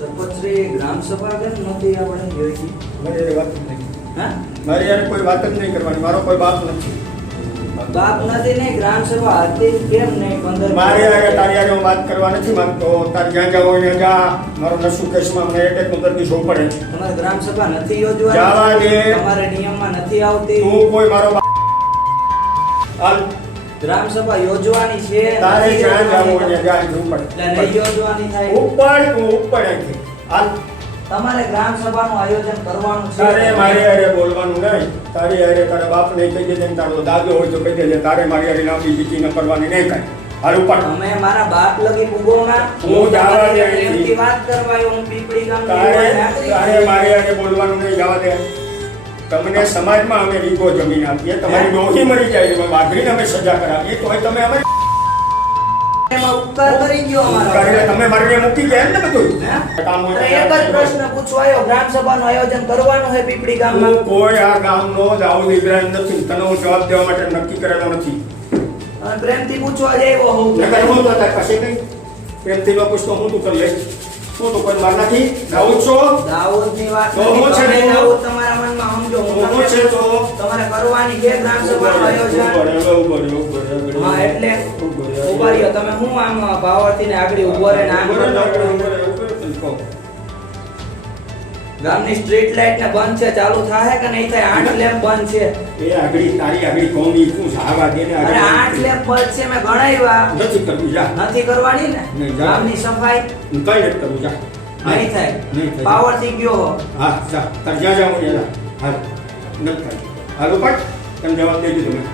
સરપંચશ્રી ગ્રામ સભા કેમ નથી આપણે યોજી? મારી યાર વાત જ નહીં. હા? મારી યાર કોઈ વાત જ નહીં કરવાની. મારો કોઈ બાપ નથી. બાપ નથી ને ગ્રામ સભા હતી જ કેમ નહીં? 15 મારી યાર તારી યાર હું વાત કરવા નથી માંગતો. તાર જ્યાં જાવ હોય ત્યાં જા. મારો નસુ કેસમાં મને એટેકનું દર્દી જોવું પડે. તમારે ગ્રામ સભા નથી જવા દે. યોજવાની, તમારે નિયમમાં નથી આવતી. તું કોઈ મારો બાપ હાલ ગ્રામ સભા યોજવાની છે, તારે નથી જ્યાં જાવ હોય યોજવાની. ત્યાં જા. ઉપર એટલે નહીં યોજવાની થાય. ઉપર તું ઉપર અહીંથી. હાલ તમારે ગ્રામ સભાનું આયોજન કરવાનું છે. તારે મારી હારે બોલવાનું નહીં. તારી હારે તારા બાપને કહી દેજે ને તારો દાદો હોય તો કહી દેજે. તારે મારી હારે લાંબી બીજી ન કરવાની નહીં કાંઈ. હાલ ઉપર તમે મારા બાપ લગી પૂગોના હું જવા દે પ્રેમથી વાત કરવા હું પીપળી ગામનો તારે યુવા નાગરિક તારે છું. મારી હારે બોલવાનું નહીં. જવા દે. તમને સમાજમાં અમે રીગો જમીન આપીએ. તમારી ડોહી મરી જાય એમાં વાઘરીને અમે સજા કરાવીએ તોય તમે અમે એમાં ઉપકાર કરી ગયો અમારો. કરીને તમે મારીને મૂકી ગયા ને બધું હે? કામ હોય અરે એક જ પ્રશ્ન પૂછવા આવ્યો, ગ્રામ સભાનું આયોજન કરવાનું છે પીપળી ગામમાં? હું કોઈ આ ગામનો દાઉદ ઇબ્રાહિમ નથી. તને હું જવાબ દેવા માટે નક્કી કરેલો નથી. અને પ્રેમથી પૂછવા જ આવ્યો હોઉં. નકર હું તો તારી પાસે કઈ પ્રેમથી ન પૂછતો હું તું કરી લઈશ. હું તો કોઈ માર નથી. દાઉદ છો દાઉદની વાત તો હું છે નથી. તો? દાઉદ તમારા મનમાં સમજો. હું હું તમને છે તો? તમારે કરવાની છે ગ્રામ સભાનું આયોજન. હા, એટલે ઉભા રહ્યો. તમે હું આમ ભાવાર્થીને આગળ ઉભો રહીને આમ કરો? ગામની સ્ટ્રીટ લાઇટ ને બંધ છે, ચાલુ થાય કે નહીં થાય? 8 લેમ્પ બંધ છે. એ આગળી તારી આગળી કોમી તું સાવા દે ને અરે 8 લેમ્પ બંધ છે, મેં ગણાવ્યા. નથી કરવું જા. નથી કરવાની ને નહીં, જા. ગામની સફાઈ કઈ નથી કરવું જા. નહીં થાય. નહીં થાય. પાવર થી ગયો હો. હા જા તાર જ્યાં જાવ ત્યાં જા. હાલ નથી થાય. હાલ ઉપર તને જવાબ દઈ દીધો મેં.